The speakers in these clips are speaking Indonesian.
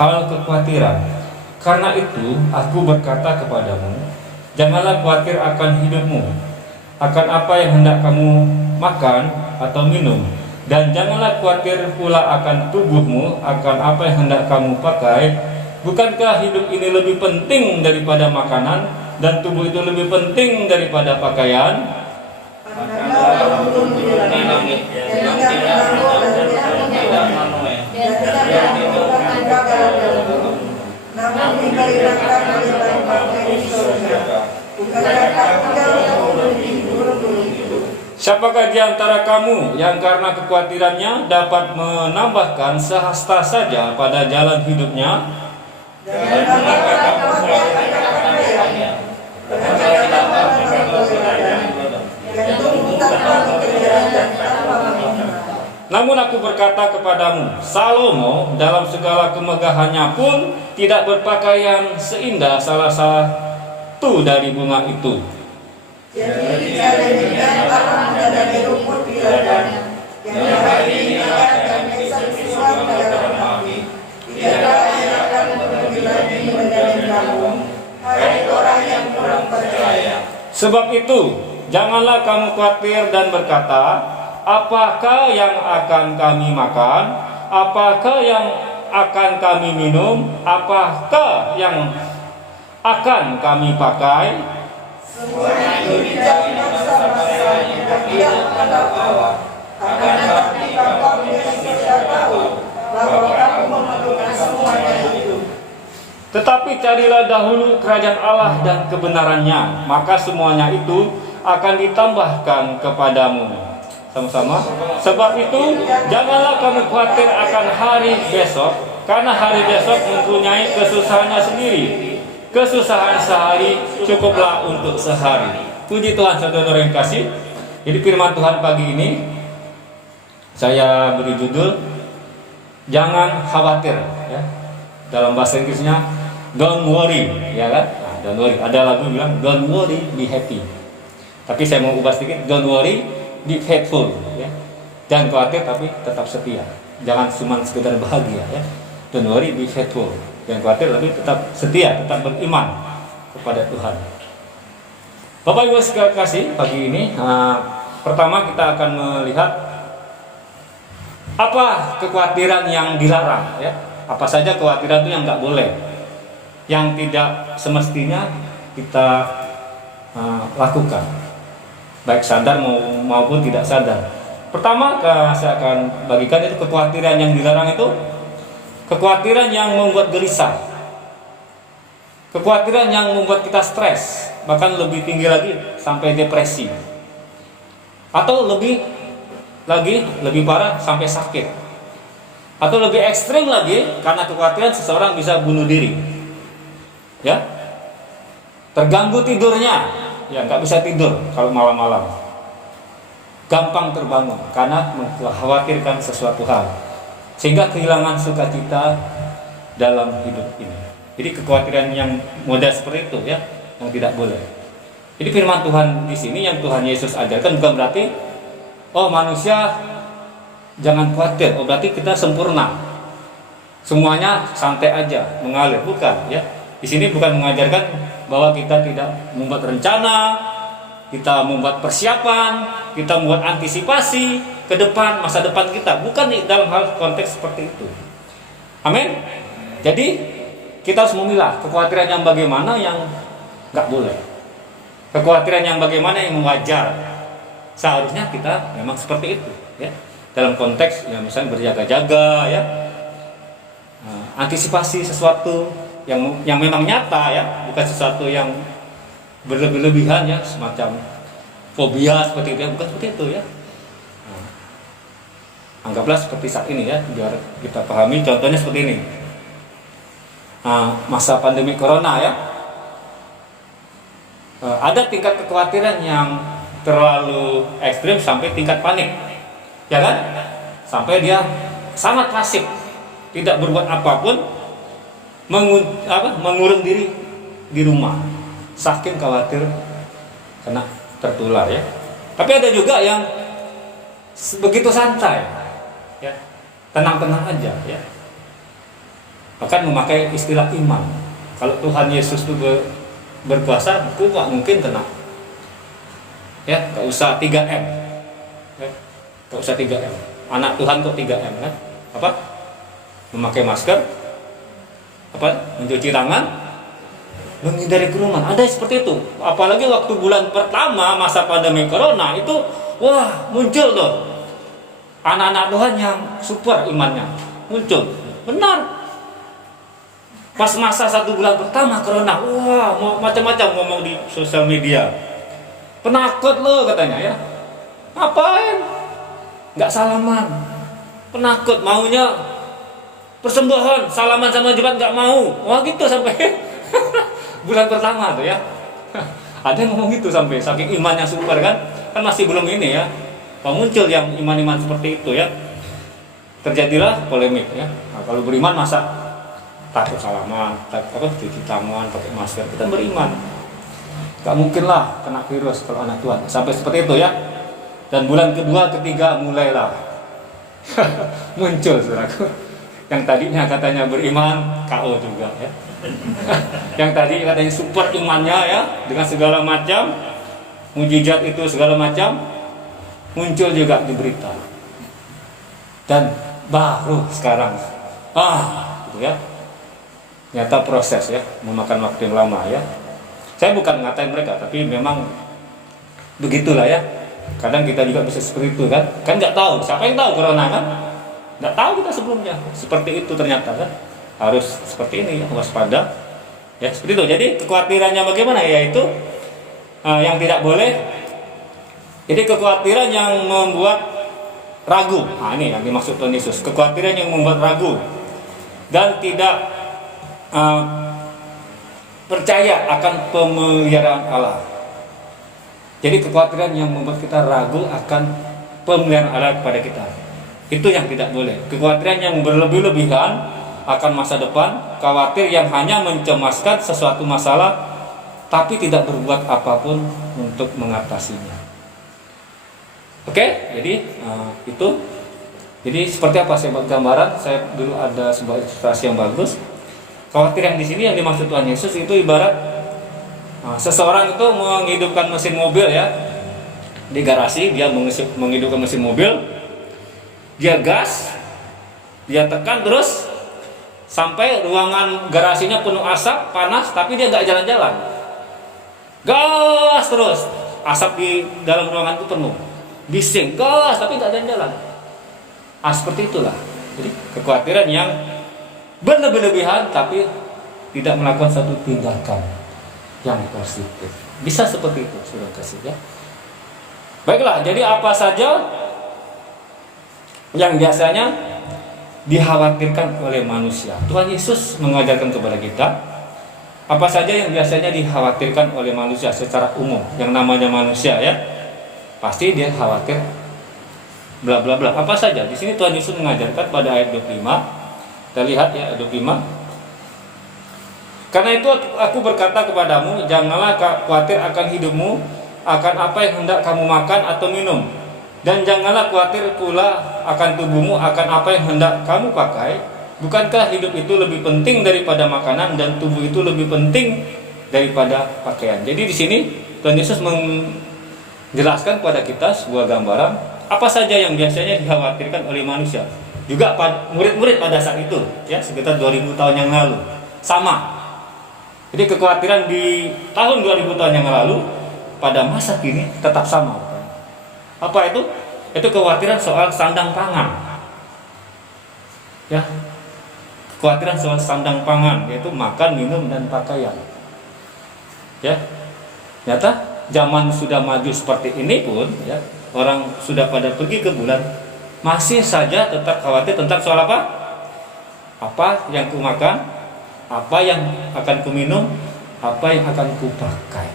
hal kekhawatiran. Karena itu aku berkata kepadamu, janganlah khawatir akan hidupmu, akan apa yang hendak kamu makan atau minum, dan janganlah khawatir pula akan tubuhmu, akan apa yang hendak kamu pakai. Bukankah hidup ini lebih penting daripada makanan, dan tubuh itu lebih penting daripada pakaian? Siapakah di antara kamu yang karena kekhawatirannya dapat menambahkan sehasta saja pada jalan hidupnya? Namun aku berkata kepadamu, Salomo dalam segala kemegahannya pun tidak berpakaian seindah salah satu dari bunga itu. Jadi Allah menjadi rumput di ladang, yang hari ini akan sesuatu dalam api, tidak akan berbagi lagi menjadi kamu, hai orang yang kurang percaya. Sebab itu, janganlah kamu khawatir dan berkata, apakah yang akan kami makan? Apakah yang akan kami minum? Apakah yang akan kami pakai? Semuanya itu dijadi masa-masa yang tidak pada Allah. Akan tetapi Bapa Yesus sudah tahu bahwa kamu memerlukan semuanya itu. Tetapi carilah dahulu kerajaan Allah dan kebenarannya, maka semuanya itu akan ditambahkan kepadamu. Sama-sama. Sebab itu janganlah kamu khawatir akan hari besok, karena hari besok mempunyai kesusahannya sendiri. Kesusahan sehari cukuplah untuk sehari. Puji Tuhan, saudara yang kasih. Jadi firman Tuhan pagi ini saya beri judul jangan khawatir, ya. Dalam bahasa Inggrisnya don't worry, ya kan? Nah, don't worry. Ada lagu bilang don't worry, be happy. Tapi saya mau ubah sedikit, don't worry, be faithful, ya. Jangan khawatir tapi tetap setia. Jangan cuma sekedar bahagia, ya. Don't worry, be faithful. Jangan khawatir tapi tetap setia, tetap beriman kepada Tuhan. Bapak Ibu sekalian, pagi ini pertama kita akan melihat apa kekhawatiran yang dilarang, ya. Apa saja kekhawatiran itu yang nggak boleh, yang tidak semestinya kita lakukan, baik sadar maupun tidak sadar. Pertama saya akan bagikan itu kekhawatiran yang dilarang itu kekhawatiran yang membuat gelisah, kekhawatiran yang membuat kita stres, bahkan lebih tinggi lagi sampai depresi, atau lebih parah sampai sakit, atau lebih ekstrim lagi karena kekhawatiran seseorang bisa bunuh diri, ya, terganggu tidurnya, ya nggak bisa tidur kalau malam-malam, gampang terbangun karena mengkhawatirkan sesuatu hal, sehingga kehilangan sukacita dalam hidup ini. Jadi kekhawatiran yang model seperti itu, ya, yang tidak boleh. Jadi firman Tuhan di sini yang Tuhan Yesus ajarkan bukan berarti manusia jangan khawatir, berarti kita sempurna, semuanya santai aja mengalir, bukan, ya. Di sini bukan mengajarkan bahwa kita tidak membuat rencana, kita membuat persiapan, kita membuat antisipasi ke depan, masa depan kita, bukan dalam hal konteks seperti itu. Amin. Jadi kita harus memilah kekhawatiran yang bagaimana yang nggak boleh, kekhawatiran yang bagaimana yang wajar. Seharusnya kita memang seperti itu, ya. Dalam konteks ya misalnya berjaga-jaga, ya, antisipasi sesuatu yang memang nyata, ya, bukan sesuatu yang berlebihan, ya, semacam fobia seperti itu, ya, bukan seperti itu, ya. Anggaplah seperti saat ini, ya, biar kita pahami. Contohnya seperti ini, masa pandemi corona, ya, ada tingkat kekhawatiran yang terlalu ekstrim sampai tingkat panik, ya kan, sampai dia sangat pasif, tidak berbuat apapun, mengurung diri di rumah, saking khawatir kena tertular, ya. Tapi ada juga yang begitu santai, ya, tenang-tenang aja, ya. Bahkan memakai istilah iman. Kalau Tuhan Yesus itu berkuasa, aku nggak mungkin kena. Ya, nggak usah 3M. Ya, nggak usah 3M. Anak Tuhan kok 3M kan? Apa? Memakai masker, apa? Mencuci tangan, menghindari kerumunan. Ada seperti itu. Apalagi waktu bulan pertama masa pandemi corona itu, wah muncul tuh anak-anak Tuhan yang super imannya muncul. Benar. Pas masa 1 bulan pertama corona, wah macam-macam ngomong di sosial media. Penakut lo katanya ya. Ngapain? Nggak salaman. Penakut, maunya persembahan, salaman sama jemaat nggak mau. Wah gitu sampai bulan pertama tuh ya. Ada yang ngomong gitu sampai saking imannya super kan. Kan masih belum ini ya. Kalau muncul yang iman-iman seperti itu ya, terjadilah polemik ya. Nah, kalau beriman masa takut salaman, cuci tangan, pakai masker, kita beriman. Gak mungkin lah kena virus kalau anak Tuhan. Sampai seperti itu ya. Dan bulan kedua, ketiga mulailah muncul saudaraku. Yang tadinya katanya beriman, KO juga ya. Yang tadi katanya super imannya ya, dengan segala macam mujizat itu segala macam, muncul juga di berita. Dan baru sekarang, gitu ya. Nyata proses ya, memakan waktu yang lama ya. Saya bukan ngatain mereka, tapi memang begitulah ya. Kadang kita juga bisa seperti itu kan. Kan nggak tahu, siapa yang tahu corona kan? Nggak tahu kita sebelumnya. Seperti itu ternyata kan. Harus seperti ini ya, waspada. Ya seperti itu. Jadi kekhawatirannya bagaimana? Yaitu yang tidak boleh. Jadi kekhawatiran yang membuat ragu. Nah ini yang dimaksud Tuhan Yesus. Kekhawatiran yang membuat ragu dan tidak percaya akan pemeliharaan Allah. Jadi kekhawatiran yang membuat kita ragu akan pemeliharaan Allah kepada kita, itu yang tidak boleh. Kekhawatiran yang berlebih-lebihan akan masa depan, khawatir yang hanya mencemaskan sesuatu masalah tapi tidak berbuat apapun untuk mengatasinya. Oke, jadi itu. Jadi seperti apa saya buat gambaran? Saya dulu ada sebuah ilustrasi yang bagus. Khawatir yang di sini yang dimaksud Tuhan Yesus itu ibarat seseorang itu menghidupkan mesin mobil ya di garasi, dia menghidupkan mesin mobil, dia gas, dia tekan terus sampai ruangan garasinya penuh asap panas, tapi dia nggak jalan-jalan, gas terus, asap di dalam ruangan itu penuh, bising, gas tapi nggak jalan-jalan. Seperti itulah. Jadi kekhawatiran yang berlebih-lebihan tapi tidak melakukan satu tindakan yang positif. Bisa seperti itu, sudah kasih ya. Baiklah, jadi apa saja yang biasanya dikhawatirkan oleh manusia? Tuhan Yesus mengajarkan kepada kita apa saja yang biasanya dikhawatirkan oleh manusia secara umum. Yang namanya manusia ya, pasti dia khawatir bla bla bla. Apa saja? Di sini Tuhan Yesus mengajarkan pada ayat 25. Kita lihat ya, 25. Karena itu aku berkata kepadamu, janganlah khawatir akan hidupmu, akan apa yang hendak kamu makan atau minum. Dan janganlah khawatir pula akan tubuhmu, akan apa yang hendak kamu pakai. Bukankah hidup itu lebih penting daripada makanan dan tubuh itu lebih penting daripada pakaian? Jadi di sini Tuhan Yesus menjelaskan kepada kita sebuah gambaran apa saja yang biasanya dikhawatirkan oleh manusia. Juga murid-murid pada saat itu ya, sekitar 2000 tahun yang lalu sama. Jadi kekhawatiran di tahun 2000 tahun yang lalu pada masa kini tetap sama. Apa itu? Itu kekhawatiran soal sandang pangan. Ya. Kekhawatiran soal sandang pangan, yaitu makan, minum dan pakaian. Ya. Nyata zaman sudah maju seperti ini pun ya, orang sudah pada pergi ke bulan, masih saja tetap khawatir tentang soal apa? Apa yang kumakan, apa yang akan kuminum, apa yang akan kupakai.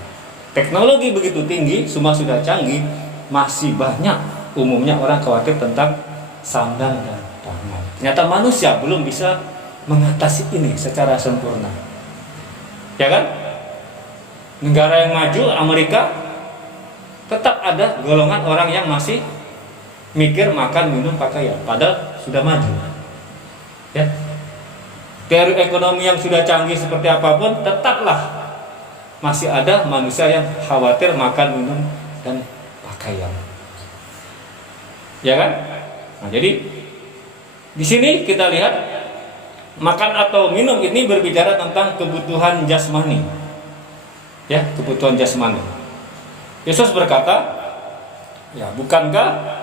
Teknologi begitu tinggi, semua sudah canggih, masih banyak umumnya orang khawatir tentang sandang dan pangan. Ternyata manusia belum bisa mengatasi ini secara sempurna. Ya kan? Negara yang maju, Amerika, tetap ada golongan orang yang masih mikir makan, minum, pakaian, padahal sudah maju. Ya. teori ekonomi yang sudah canggih seperti apapun, tetaplah masih ada manusia yang khawatir makan, minum, dan pakaian. Ya kan? Nah, jadi di sini kita lihat makan atau minum ini berbicara tentang kebutuhan jasmani. Ya, kebutuhan jasmani. Yesus berkata, ya, bukankah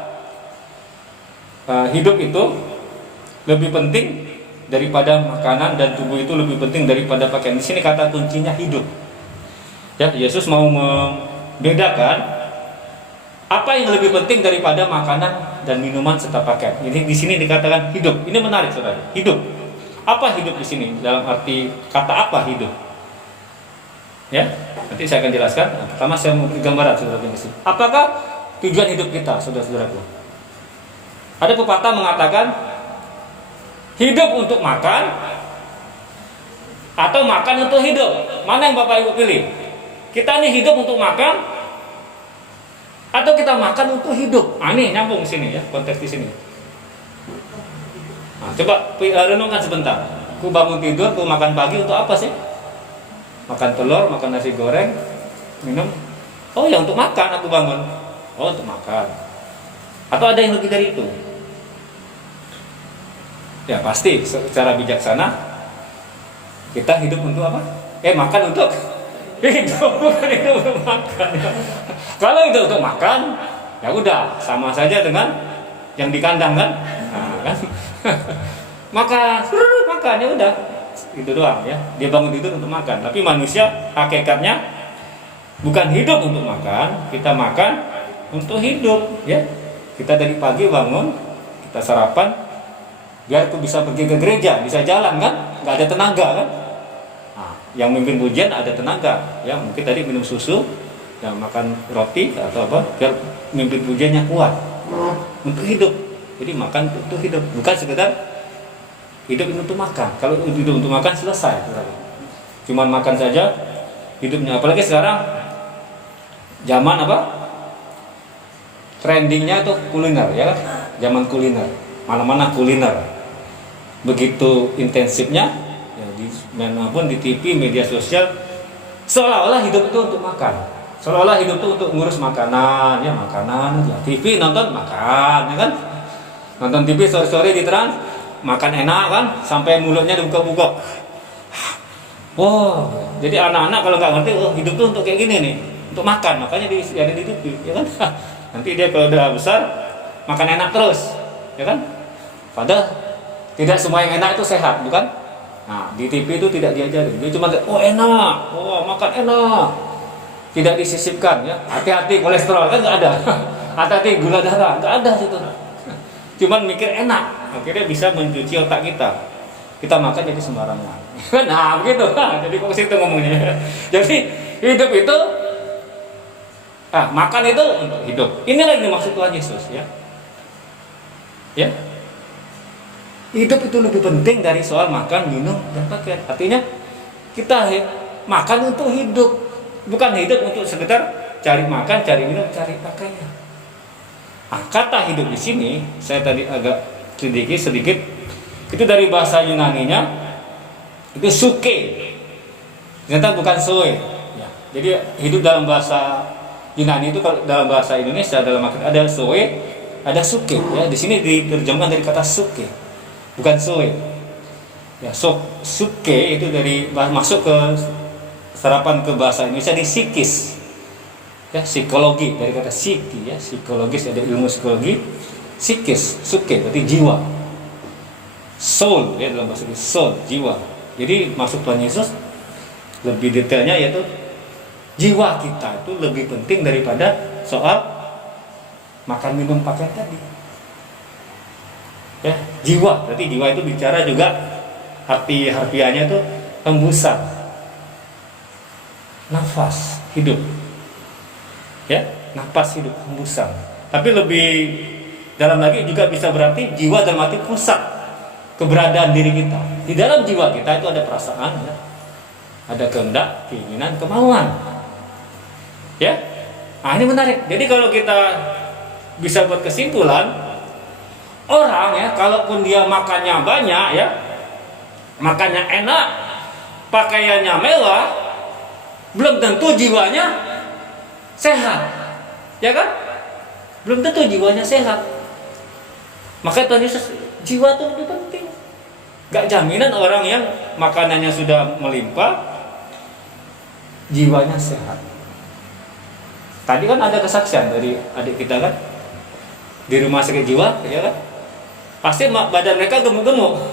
hidup itu lebih penting daripada makanan, dan tubuh itu lebih penting daripada pakaian. Di sini kata kuncinya hidup. Ya, Yesus mau membedakan apa yang lebih penting daripada makanan dan minuman serta pakaian. Ini di sini dikatakan hidup. Ini menarik, saudara. Hidup. Apa hidup di sini? Dalam arti kata apa hidup? Ya, nanti saya akan jelaskan. Pertama saya mau beri gambaran, saudara. Apakah tujuan hidup kita, saudara-saudaraku? Ada pepatah mengatakan hidup untuk makan atau makan untuk hidup. Mana yang Bapak Ibu pilih? Kita nih hidup untuk makan atau kita makan untuk hidup? Ini nyambung sini ya, konteks di sini. Nah, coba renungkan sebentar. Aku bangun tidur, aku makan pagi untuk apa sih? Makan telur, makan nasi goreng, minum. Oh ya, untuk makan aku bangun. Oh, untuk makan. Atau ada yang lebih dari itu? Ya pasti secara bijaksana kita hidup untuk apa? Makan untuk hidup, bukan hidup untuk makan. Kalau itu untuk makan, ya udah sama saja dengan yang di kandang kan? Nah, kan? makan ya udah, itu doang ya. Dia bangun tidur untuk makan. Tapi manusia hakikatnya bukan hidup untuk makan, kita makan untuk hidup ya. Kita dari pagi bangun, kita sarapan, biar aku bisa pergi ke gereja, bisa jalan kan, nggak ada tenaga kan. Nah, yang mimpin pujian ada tenaga, ya mungkin tadi minum susu, yang makan roti atau apa, biar mimpin pujiannya kuat untuk hidup. Jadi makan untuk hidup, bukan sekedar hidup untuk makan. Kalau hidup untuk makan selesai, cuman makan saja hidupnya. Apalagi sekarang zaman apa? Trendingnya itu kuliner, ya kan? Zaman kuliner, mana-mana kuliner. Begitu intensifnya ya, di manapun, di TV, media sosial, seolah-olah hidup itu untuk makan, seolah-olah hidup itu untuk ngurus makanan, ya makanan, ya TV nonton makan, ya kan, nonton TV sore-sore di Trans makan enak kan, sampai mulutnya dibuka-buka. Wow, jadi anak-anak kalau nggak ngerti, oh hidup itu untuk kayak gini nih, untuk makan, makanya ada di TV, ya kan. Nanti dia kalau udah besar makan enak terus, ya kan. Padahal tidak semua yang enak itu sehat, bukan? Nah, di TV itu tidak diajarin. Dia cuma oh enak, oh makan enak. Tidak disisipkan ya. Hati-hati kolesterol kan nggak ada. Hati-hati gula darah nggak ada situ. Cuman mikir enak. Akhirnya bisa mencuci otak kita. Kita makan jadi sembarangan. Nah, begitu. Jadi kok situ ngomongnya. Jadi hidup itu makan itu untuk hidup. Inilah yang dimaksud Tuhan Yesus ya. Ya. Hidup itu lebih penting dari soal makan, minum, dan pakaian. Artinya kita makan untuk hidup, bukan hidup untuk sekedar cari makan, cari minum, cari pakaian. Nah, kata hidup di sini saya tadi agak sedikit itu dari bahasa Yunaninya itu suke. Ternyata bukan soe. Ya. Jadi hidup dalam bahasa Yunani itu, kalau dalam bahasa Indonesia dalam ada soe, ada suke. Ya, di sini diterjemahkan dari kata suke, bukan soe. Ya, suke itu dari masuk ke serapan ke bahasa Indonesia di psikis. Ya, psikologi dari kata psiki ya, psikologis, ada ilmu psikologi. Psikis, suke berarti jiwa. Soul ya, dalam bahasa Inggris soul, jiwa. Jadi masuk Tuhan Yesus lebih detailnya yaitu jiwa kita itu lebih penting daripada soal makan minum pakaian tadi. Ya, jiwa, berarti jiwa itu bicara juga arti harfiahnya itu hembusan, nafas hidup. Ya, nafas hidup, hembusan. Tapi lebih dalam lagi juga bisa berarti jiwa dalam arti pusat keberadaan diri kita. Di dalam jiwa kita itu ada perasaan, ya. Ada kehendak, keinginan, kemauan. Ya, nah ini menarik. Jadi kalau kita bisa buat kesimpulan, orang ya, kalaupun dia makannya banyak ya, makannya enak, pakaiannya mewah, belum tentu jiwanya sehat, ya kan? Belum tentu jiwanya sehat. Maka Tuhan Yesus, jiwa itu lebih penting. Gak jaminan orang yang makanannya sudah melimpah, jiwanya sehat. Tadi kan ada kesaksian dari adik kita kan, di rumah sakit jiwa, ya kan? Pasti badan mereka gemuk-gemuk.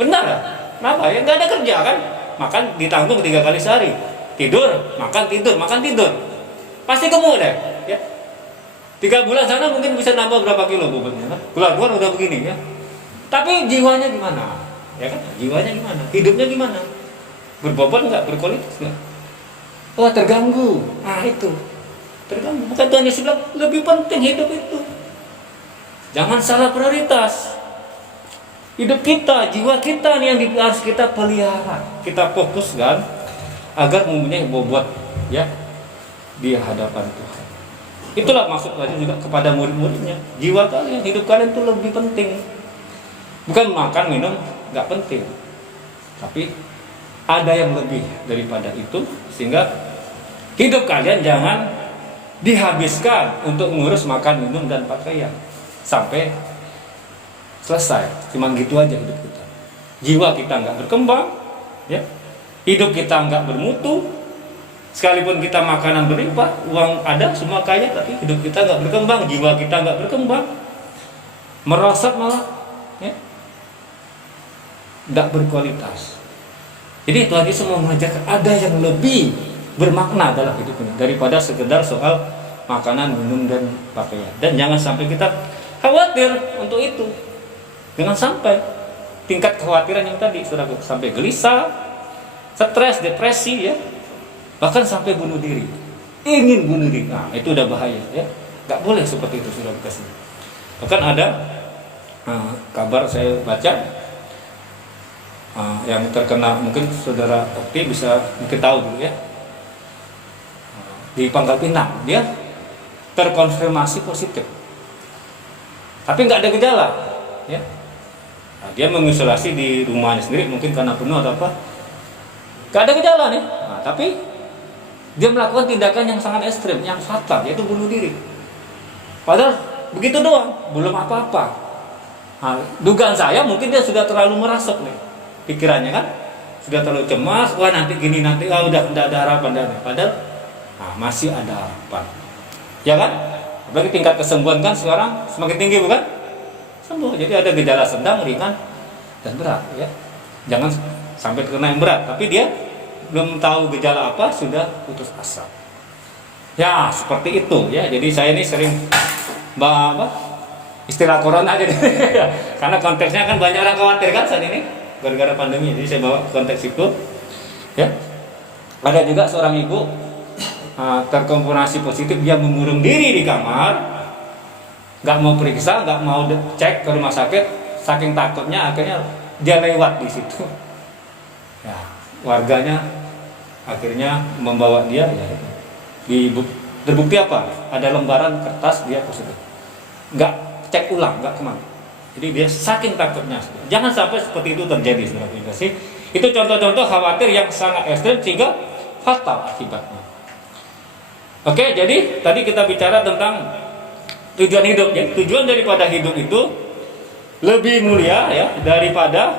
Benar kan? Kenapa? Ya nggak ada kerja kan? Makan ditanggung 3 kali sehari, tidur, makan tidur, makan tidur. Pasti gemuk deh. Ya. 3 bulan sana mungkin bisa nambah berapa kilo bobotnya kan? Keluar udah begini ya. Tapi jiwanya gimana? Ya kan? Jiwanya gimana? Hidupnya gimana? Berbobot nggak? Berkualitas nggak? Wah, terganggu. Nah itu terganggu. Bukan Tuhan Yesus bilang lebih penting hidup itu. Jangan salah prioritas. Hidup kita, jiwa kita nih yang harus kita pelihara, kita fokuskan agar mempunyai bobot ya di hadapan Tuhan. Itulah maksud tadi juga kepada murid-muridnya. Jiwa kalian, hidup kalian itu lebih penting. Bukan makan, minum, nggak penting. Tapi ada yang lebih daripada itu, sehingga hidup kalian jangan dihabiskan untuk mengurus makan, minum, dan pakaian sampai selesai. Cuma gitu aja hidup kita. Jiwa kita nggak berkembang, ya. Hidup kita nggak bermutu. Sekalipun kita makanan berlimpah, uang ada, semua kaya, tapi hidup kita nggak berkembang, jiwa kita nggak berkembang, merosot malah, ya, nggak berkualitas. Jadi Tuhan Yesus mau mengajarkan ada yang lebih bermakna dalam hidup ini daripada sekedar soal makanan, minum, dan pakaian. Dan jangan sampai kita khawatir untuk itu. Jangan sampai tingkat kekhawatiran yang tadi sudah sampai gelisah, stres, depresi, ya, bahkan sampai bunuh diri, ingin bunuh diri. Nah itu udah bahaya, ya, nggak boleh seperti itu sudah kasih. Bahkan ada kabar saya baca yang terkena, mungkin saudara Okti bisa mungkin tahu dulu ya, di Pangkal Pinang dia terkonfirmasi positif, tapi nggak ada gejala, ya. Nah, dia mengisolasi di rumahnya sendiri, mungkin karena penuh atau apa, nggak ada gejala nih. Nah, tapi dia melakukan tindakan yang sangat ekstrim, yang fatal, yaitu bunuh diri. Padahal begitu doang, belum apa-apa. Nah, dugaan saya mungkin dia sudah terlalu merasuk nih, pikirannya kan, sudah terlalu cemas. Wah nanti gini, nanti udah tidak ada harapan. Padahal masih ada harapan, ya kan? Apalagi tingkat kesembuhan kan sekarang semakin tinggi, bukan? Sembuh. Jadi ada gejala sedang, ringan, dan berat, ya. Jangan sampai terkena yang berat, tapi dia belum tahu gejala apa sudah putus asa. Ya seperti itu, ya. Jadi saya ini sering istilah corona aja karena konteksnya kan banyak orang khawatir kan saat ini gara-gara pandemi. Jadi saya bawa konteks itu, ya. Ada juga seorang ibu terkonfirmasi positif, dia mengurung diri di kamar, nggak mau periksa, nggak mau cek ke rumah sakit, saking takutnya akhirnya dia lewat di situ. Ya, warganya akhirnya membawa dia, ya, terbukti apa? Ada lembaran kertas dia positif, nggak cek ulang, nggak kemana. Jadi dia saking takutnya. Jangan sampai seperti itu terjadi, saudara kasih. Itu contoh-contoh khawatir yang sangat ekstrem sehingga fatal akibatnya. Oke, jadi tadi kita bicara tentang tujuan hidup, ya. Tujuan daripada hidup itu lebih mulia, ya, daripada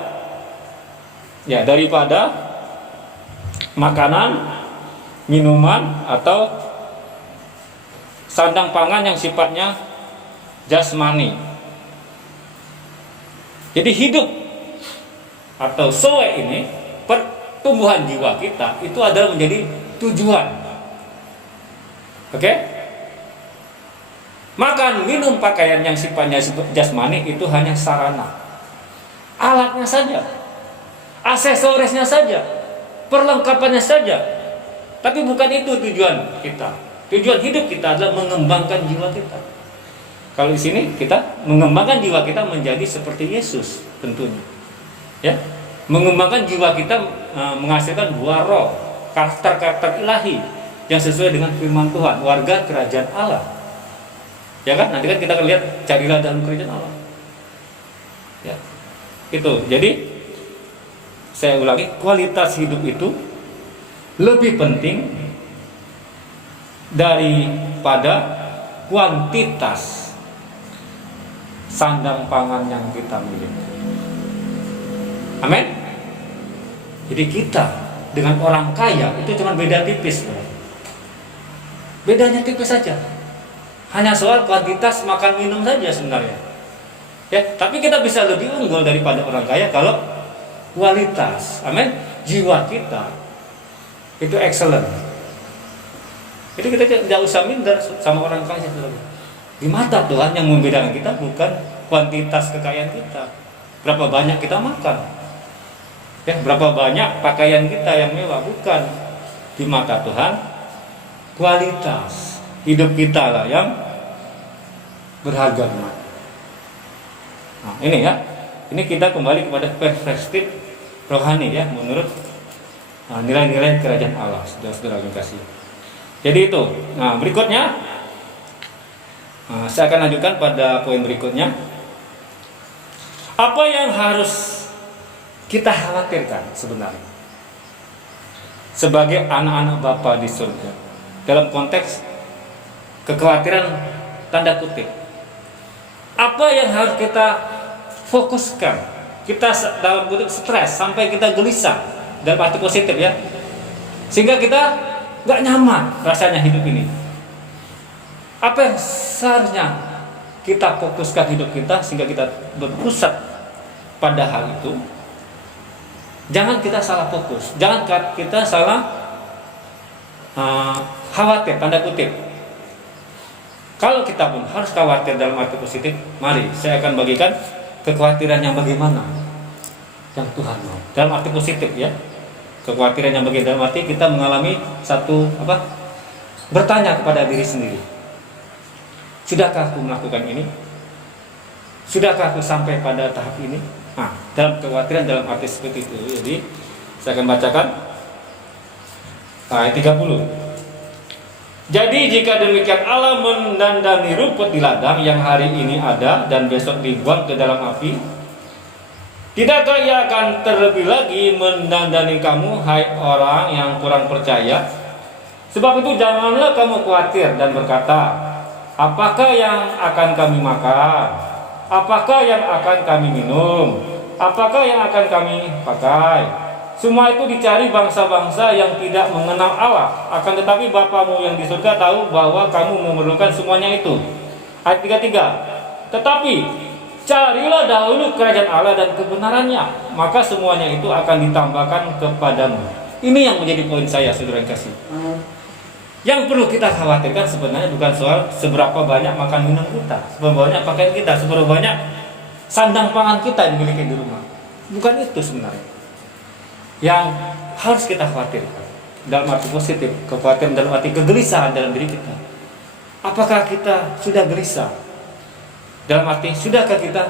makanan, minuman, atau sandang pangan yang sifatnya jasmani. Jadi hidup atau soe ini, pertumbuhan jiwa kita itu adalah menjadi tujuan. Oke? Makan, minum, pakaian yang sifatnya jasmani itu hanya sarana, alatnya saja, aksesorisnya saja, perlengkapannya saja. Tapi bukan itu tujuan kita. Tujuan hidup kita adalah mengembangkan jiwa kita. Kalau di sini kita mengembangkan jiwa kita menjadi seperti Yesus tentunya, ya. Mengembangkan jiwa kita menghasilkan buah roh, karakter-karakter ilahi yang sesuai dengan firman Tuhan, warga kerajaan Allah. Ya kan? Nanti kan kita akan lihat, carilah dalam kerajaan Allah. Ya. Itu. Jadi Saya ulangi, kualitas hidup itu lebih penting daripada kuantitas sandang pangan yang kita miliki. Amin. Jadi kita dengan orang kaya itu cuma beda tipis. Bedanya tipis saja. Hanya soal kuantitas makan minum saja sebenarnya. Ya, tapi kita bisa lebih unggul daripada orang kaya kalau kualitas, amin, jiwa kita itu excellent. Jadi kita tidak usah minder sama orang kaya. Di mata Tuhan yang membedakan kita bukan kuantitas kekayaan kita, berapa banyak kita makan, ya, berapa banyak pakaian kita yang mewah, bukan. Di mata Tuhan kualitas hidup kita lah yang berharga. Nah, ini ya, ini kita kembali kepada perspektif rohani ya, menurut nilai-nilai kerajaan Allah, saudara-saudara yang kasih. Jadi itu. Nah, berikutnya saya akan lanjutkan pada poin berikutnya. Apa yang harus kita khawatirkan sebenarnya sebagai anak-anak Bapa di surga dalam konteks kekhawatiran tanda kutip? Apa yang harus kita fokuskan? Kita dalam kutip stres sampai kita gelisah dalam arti positif ya, sehingga kita nggak nyaman rasanya hidup ini. Apa yang seharusnya kita fokuskan hidup kita sehingga kita berpusat pada hal itu? Jangan kita salah fokus, jangan kita salah khawatir tanda kutip. Kalau kita pun harus khawatir dalam arti positif, mari saya akan bagikan kekhawatiran yang bagaimana yang Tuhan mau dalam arti positif ya. Kekhawatiran yang bagaimana dalam arti kita mengalami satu bertanya kepada diri sendiri, sudahkah aku melakukan ini? Sudahkah aku sampai pada tahap ini? Nah, dalam kekhawatiran dalam arti seperti itu. Jadi saya akan bacakan ayat 30. Jadi jika demikian Allah mendandani rumput di ladang yang hari ini ada dan besok dibuang ke dalam api, tidakkah Ia akan terlebih lagi mendandani kamu, hai orang yang kurang percaya? Sebab itu janganlah kamu khawatir dan berkata, apakah yang akan kami makan? Apakah yang akan kami minum? Apakah yang akan kami pakai? Semua itu dicari bangsa-bangsa yang tidak mengenal Allah. Akan tetapi Bapamu yang di surga tahu bahwa kamu memerlukan semuanya itu. Ayat 33. Tetapi carilah dahulu kerajaan Allah dan kebenarannya, maka semuanya itu akan ditambahkan kepadamu. Ini yang menjadi poin saya, saudara yang kasih. Yang perlu kita khawatirkan sebenarnya bukan soal seberapa banyak makan minum kita, seberapa banyak pakaian kita, seberapa banyak sandang pangan kita yang dimiliki di rumah. Bukan itu sebenarnya yang harus kita khawatirkan dalam arti positif. Kekhawatiran dalam arti kegelisahan dalam diri kita. Apakah kita sudah gelisah? Dalam arti sudahkah kita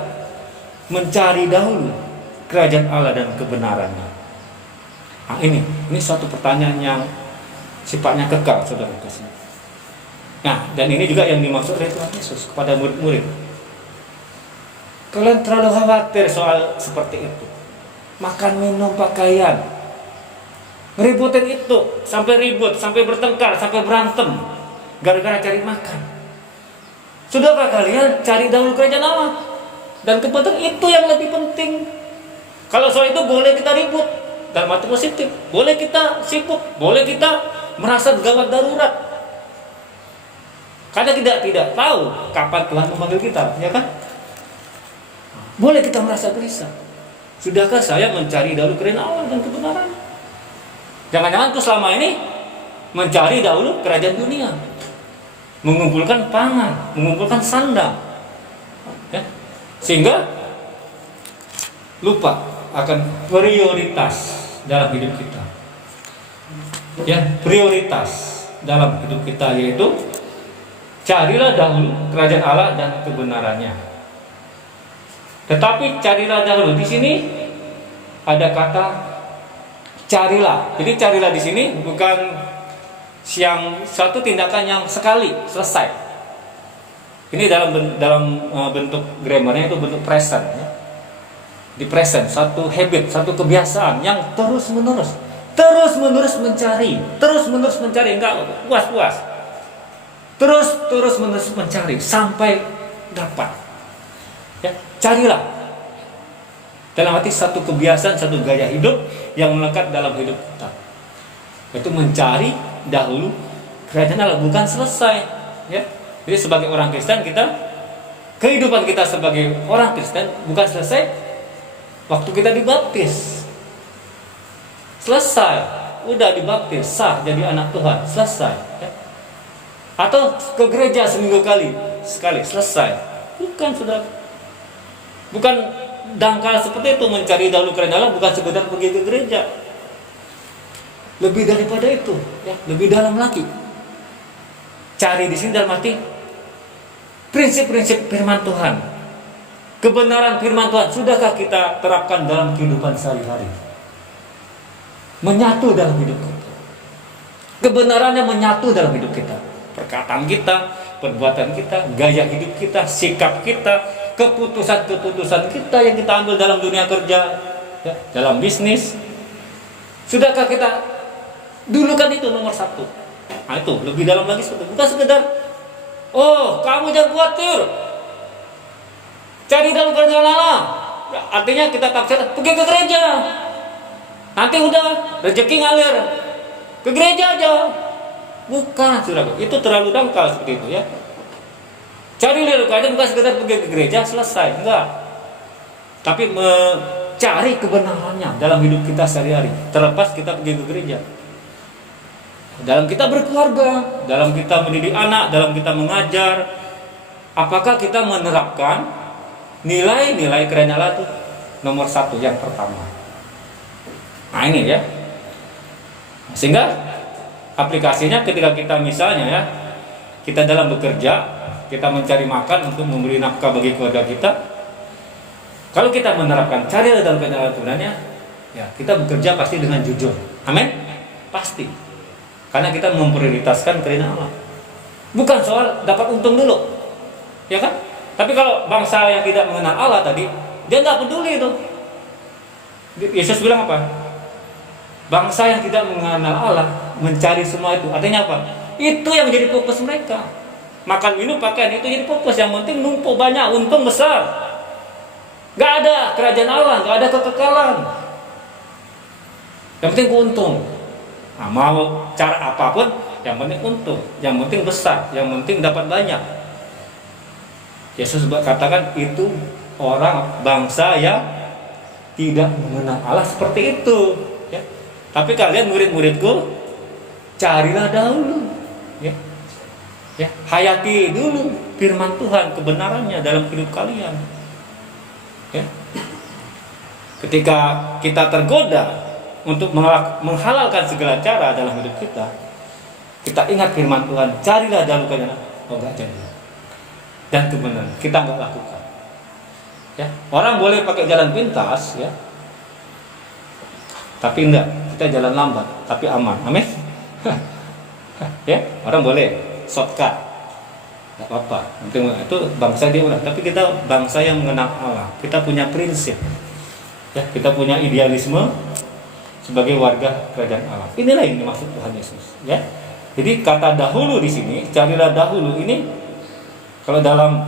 mencari dahulu kerajaan Allah dan kebenarannya? Nah, ini suatu pertanyaan yang sifatnya kekal, saudara kasih. Nah, dan ini juga yang dimaksud oleh Tuhan Yesus kepada murid-murid. Kalian terlalu khawatir soal seperti itu, makan, minum, pakaian, ngeributin itu, sampai ribut, sampai bertengkar, sampai berantem gara-gara cari makan. Sudahkah kalian cari dahulu kerajaan Allah dan kebetulan itu yang lebih penting? Kalau soal itu boleh kita ribut dalam arti positif, boleh kita sibuk, boleh kita merasa gawat darurat karena tidak tahu kapan Tuhan memanggil kita, ya kan? Boleh kita merasa gelisah. Sudahkah saya mencari dahulu kerajaan Allah dan kebenaran? Jangan-jangan tuh selama ini mencari dahulu kerajaan dunia, mengumpulkan pangan, mengumpulkan sandang, ya? Sehingga lupa akan prioritas dalam hidup kita. Ya, prioritas dalam hidup kita yaitu carilah dahulu kerajaan Allah dan kebenarannya. Tetapi carilah dahulu di sini ada kata carilah. Jadi carilah di sini bukan yang suatu tindakan yang sekali selesai. Ini dalam bentuk grammarnya itu bentuk present, ya. di present, satu habit, satu kebiasaan yang terus menerus mencari, enggak puas, terus menerus mencari sampai dapat. Ya, carilah. Dalam arti satu kebiasaan, satu gaya hidup yang melekat dalam hidup kita. Itu mencari dahulu kerajaan Allah, bukan selesai. Ya, jadi sebagai orang Kristen kehidupan kita sebagai orang Kristen bukan selesai waktu kita dibaptis. Selesai, udah dibaptis, sah jadi anak Tuhan, selesai. Ya. Atau ke gereja seminggu sekali, selesai. Bukan, saudara. Bukan dangkal seperti itu. Mencari dahulu kerajaan Allah bukan sekedar pergi ke gereja. Lebih daripada itu, ya, lebih dalam lagi. Cari di sini dalam arti prinsip-prinsip firman Tuhan, kebenaran firman Tuhan sudahkah kita terapkan dalam kehidupan sehari-hari? Menyatu dalam hidup kita. Kebenarannya menyatu dalam hidup kita. Perkataan kita, perbuatan kita, gaya hidup kita, sikap kita, keputusan-keputusan kita yang kita ambil dalam dunia kerja, ya, dalam bisnis. Sudahkah kita dulukan itu nomor satu? Nah, itu lebih dalam lagi, bukan sekedar oh kamu jangan khawatir, cari dalam kerajaan Allah. Artinya kita tafsir pergi ke gereja, nanti udah rezeki ngalir ke gereja aja. Bukan, saudara, itu terlalu dangkal seperti itu, ya. Cari dalam kerajaan bukan sekedar pergi ke gereja selesai, enggak. Tapi mencari kebenarannya dalam hidup kita sehari-hari, terlepas kita pergi ke gereja. Dalam kita berkeluarga, dalam kita mendidik anak, dalam kita mengajar, apakah kita menerapkan nilai-nilai kerajaan Allah itu nomor satu, yang pertama. Nah ini, ya. Sehingga aplikasinya ketika kita misalnya, ya, kita dalam bekerja, kita mencari makan untuk memberi nafkah bagi keluarga kita. Kalau kita menerapkan cari dalam kerajaan Allah sebenarnya, ya, kita bekerja pasti dengan jujur. Amin? Pasti. Karena kita memprioritaskan kerajaan Allah. Bukan soal dapat untung dulu, ya kan? Tapi kalau bangsa yang tidak mengenal Allah tadi, dia nggak peduli itu. Yesus bilang apa? Bangsa yang tidak mengenal Allah mencari semua itu. Artinya apa? Itu yang menjadi fokus mereka. Makan, minum, pakaian itu jadi fokus. Yang penting numpuk banyak, untung besar. Gak ada kerajaan Allah, gak ada kekekalan. Yang penting keuntung. Nah, mau cara apapun, yang penting untung, yang penting besar, yang penting dapat banyak. Yesus katakan itu orang bangsa yang tidak mengenal Allah seperti itu, ya. Tapi kalian murid-muridku, carilah dahulu, ya. Ya, hayati dulu firman Tuhan, kebenarannya dalam hidup kalian. Ya. Ketika kita tergoda untuk menghalalkan segala cara dalam hidup kita, kita ingat firman Tuhan, carilah dahulu kerajaan Allah. Oh, enggak jadi. Dan kebenaran kita enggak lakukan. Ya, orang boleh pakai jalan pintas, ya. Tapi enggak, kita jalan lambat tapi aman. Amin. Ya, orang boleh shortcut. Enggak apa-apa. Itu bangsa dia udah, tapi kita bangsa yang mengenal Allah. Kita punya prinsip. Ya, kita punya idealisme sebagai warga kerajaan Allah. Inilah yang dimaksud Tuhan Yesus, ya. Jadi kata dahulu di sini, carilah dahulu ini, kalau dalam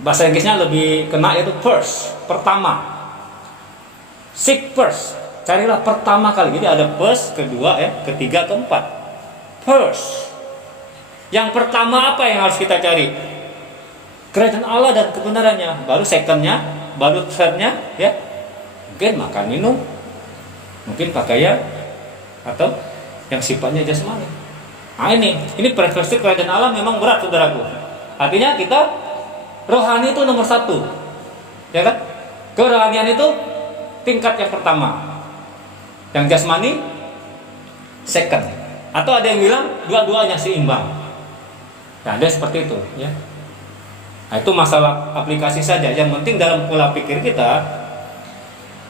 bahasa Inggrisnya lebih kena, yaitu first, pertama. Seek first, carilah pertama kali. Jadi ada first, kedua, ya, ketiga, keempat. First. Yang pertama apa yang harus kita cari? Kerajaan Allah dan kebenarannya. Baru secondnya, baru thirdnya, ya. Mungkin makan minum, mungkin pakaian, atau yang sifatnya jasmani. Nah ini perspektif kerajaan Allah memang berat, saudaraku. Artinya kita rohani itu nomor satu, ya kan? Kerohanian itu tingkat yang pertama, yang jasmani second. Atau ada yang bilang dua-duanya seimbang. Nah, ada seperti itu, ya. Nah, itu masalah aplikasi saja. Yang penting dalam pola pikir kita,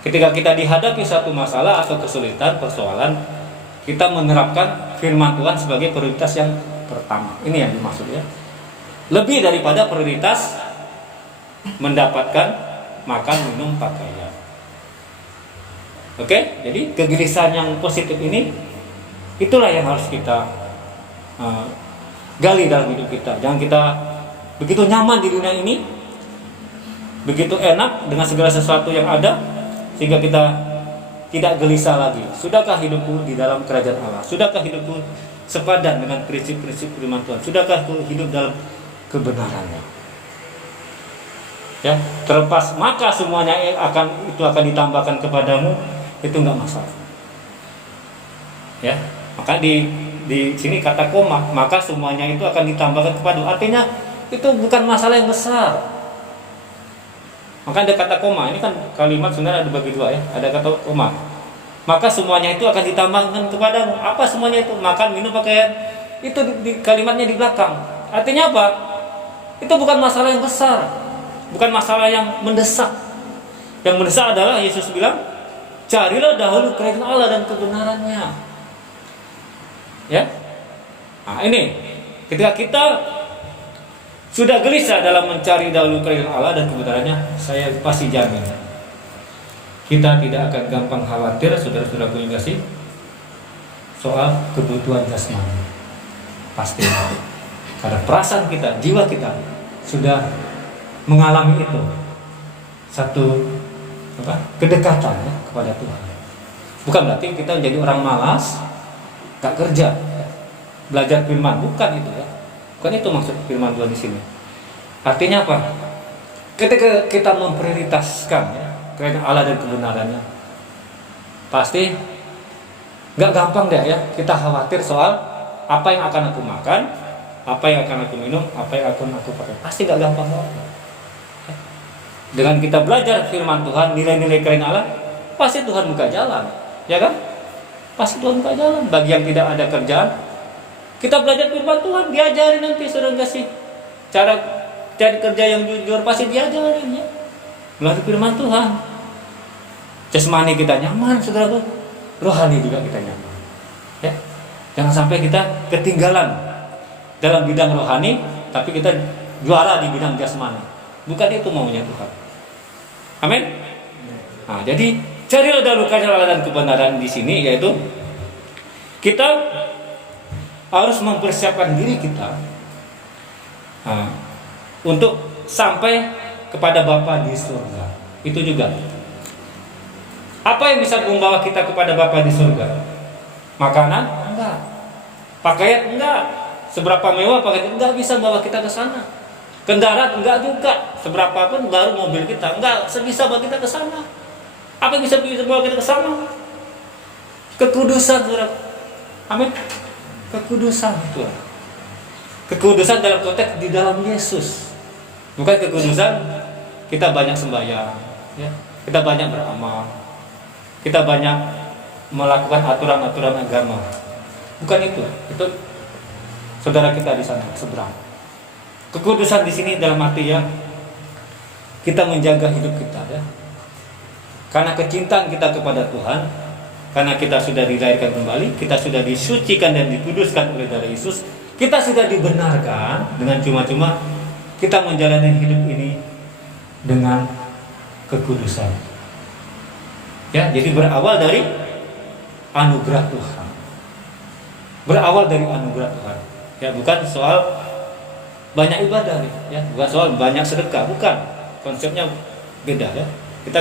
ketika kita dihadapi satu masalah atau kesulitan, persoalan, kita menerapkan firman Tuhan sebagai prioritas yang pertama. Ini yang dimaksud, ya. Lebih daripada prioritas mendapatkan makan, minum, pakaian. Oke, jadi kegelisahan yang positif ini, itulah yang harus kita gali dalam hidup kita. Jangan kita begitu nyaman di dunia ini, begitu enak dengan segala sesuatu yang ada, sehingga kita tidak gelisah lagi. Sudahkah hidupku di dalam kerajaan Allah? Sudahkah hidupku sepadan dengan prinsip-prinsip firman Tuhan? Sudahkah aku hidup dalam kebenarannya? Ya, terlepas maka semuanya akan ditambahkan kepadamu, itu enggak masalah. Ya, maka di sini kata koma, maka semuanya itu akan ditambahkan kepadamu. Artinya itu bukan masalah yang besar. Maka ada kata koma, ini kan kalimat sebenarnya ada bagi dua ya, ada kata koma. Maka semuanya itu akan ditambahkan kepadamu. Apa semuanya itu? Makan, minum, pakaian. Itu di kalimatnya di belakang. Artinya apa? Itu bukan masalah yang besar, bukan masalah yang mendesak. Yang mendesak adalah Yesus bilang, carilah dahulu kerajaan Allah dan kebenarannya. Ya, nah ini ketika kita sudah gelisah dalam mencari dahulu kerajaan Allah dan kebenarannya, saya pasti jamin kita tidak akan gampang khawatir, saudara-saudara punya kasih, soal kebutuhan jasmani. Pasti, karena perasaan kita, jiwa kita sudah mengalami itu, satu kedekatan ya, kepada Tuhan. Bukan berarti kita menjadi orang malas, gak kerja, belajar firman, bukan itu ya. Bukan itu maksud firman Tuhan di sini. Artinya apa? Ketika kita memprioritaskan ya, kerajaan Allah dan kebenarannya, pasti nggak gampang deh ya kita khawatir soal apa yang akan aku makan, apa yang akan aku minum, apa yang akan aku pakai. Pasti nggak gampang banget. Dengan kita belajar firman Tuhan, nilai-nilai kerajaan Allah, pasti Tuhan buka jalan, ya kan? Pasti Tuhan buka jalan. Bagi yang tidak ada kerjaan, kita belajar firman Tuhan, diajari nanti saudara kasih cara cari kerja yang jujur, pasti diajarin ya. Melalui firman Tuhan. Jasmani kita nyaman, saudara, rohani juga kita nyaman. Ya, jangan sampai kita ketinggalan dalam bidang rohani, tapi kita juara di bidang jasmani. Bukan itu maunya Tuhan. Amin. Nah, jadi carilah dahulu kerajaan Allah dan kebenaran di sini, yaitu kita harus mempersiapkan diri kita untuk sampai kepada Bapa di surga. Itu juga. Apa yang bisa membawa kita kepada Bapa di surga? Makanan? Enggak. Pakaian? Enggak. Seberapa mewah pakaian? Enggak bisa bawa kita ke sana. Kendaraan? Enggak juga. Seberapa pun baru mobil kita, enggak bisa bawa kita ke sana. Apa yang bisa bawa kita ke sana? Kekudusan, saudara. Amin. Kekudusan itu. Kekudusan dalam konteks di dalam Yesus. Bukan kekudusan kita banyak sembahyang, ya. Kita banyak beramal, kita banyak melakukan aturan-aturan agama. Bukan itu. Itu saudara kita di sana seberang. Kekudusan di sini dalam arti ya kita menjaga hidup kita ya. Karena kecintaan kita kepada Tuhan, karena kita sudah dilahirkan kembali, kita sudah disucikan dan dikuduskan oleh darah Yesus, kita sudah dibenarkan dengan cuma-cuma kita menjalani hidup ini dengan kekudusan. Ya, jadi berawal dari anugerah Tuhan. Berawal dari anugerah Tuhan. Ya, bukan soal banyak ibadah ya, bukan soal banyak sedekah, bukan. Konsepnya beda ya.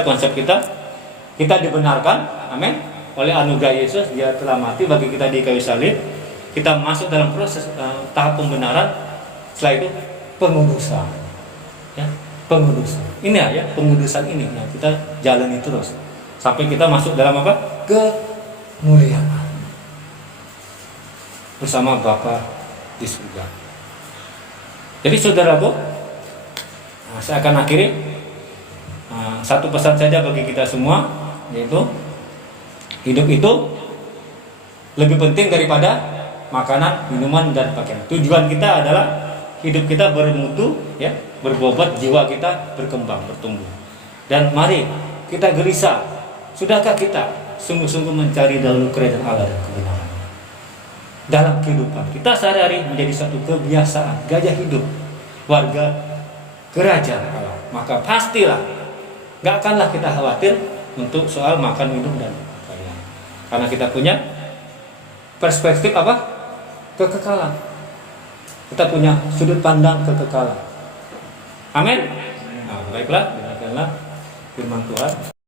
Konsep kita dibenarkan, amin, oleh anugerah Yesus. Dia telah mati bagi kita di kayu salib. Kita masuk dalam proses tahap pembenaran. Setelah itu pengudusan, ya, pengudusan. Ini ya, pengudusan ini ya, kita jalani terus sampai kita masuk dalam apa? Kemuliaan bersama Bapa di surga. Jadi saudaraku, saya akan akhiri satu pesan saja bagi kita semua, yaitu hidup itu lebih penting daripada makanan, minuman, dan pakaian. Tujuan kita adalah hidup kita bermutu, ya, berbobot, jiwa kita berkembang, bertumbuh. Dan mari kita gelisah, sudahkah kita sungguh-sungguh mencari dahulu kerajaan Allah dan kebenaran dalam kehidupan kita sehari-hari menjadi satu kebiasaan, gaya hidup warga kerajaan Allah. Maka pastilah gak akanlah kita khawatir untuk soal makan, minum, dan Karena kita punya perspektif apa? Kekekalan. Kita punya sudut pandang kekekalan. Amin. Nah, baiklah, demikianlah firman Tuhan.